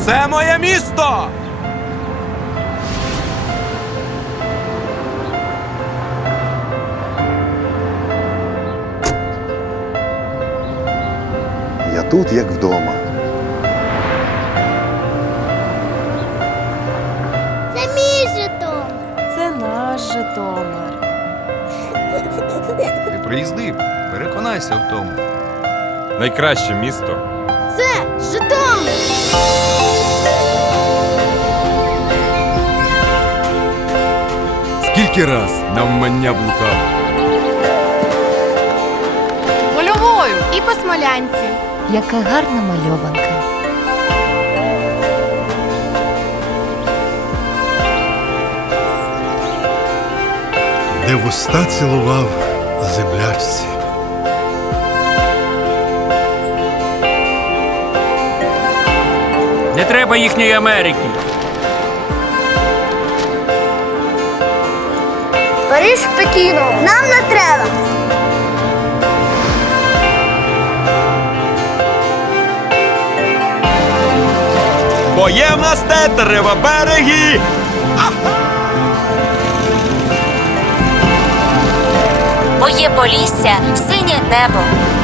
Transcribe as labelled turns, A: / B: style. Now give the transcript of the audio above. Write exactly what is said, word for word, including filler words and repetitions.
A: Це моє місто!
B: Я тут, як вдома.
C: Це мій Житомир.
D: Це наш Житомир.
E: Ти приїздив, переконайся в тому.
F: Найкраще місто.
C: Це Житомир.
F: Скільки раз навмання блукав.
D: Польовою і по Смолянці.
G: Яка гарна мальованка.
H: Де вуста цілував землячці.
I: Не треба їхньої Америки.
C: Париж Пекіну. Нам не треба.
A: Бо є в нас тетерева береги!
G: Бо є Полісся, синє небо.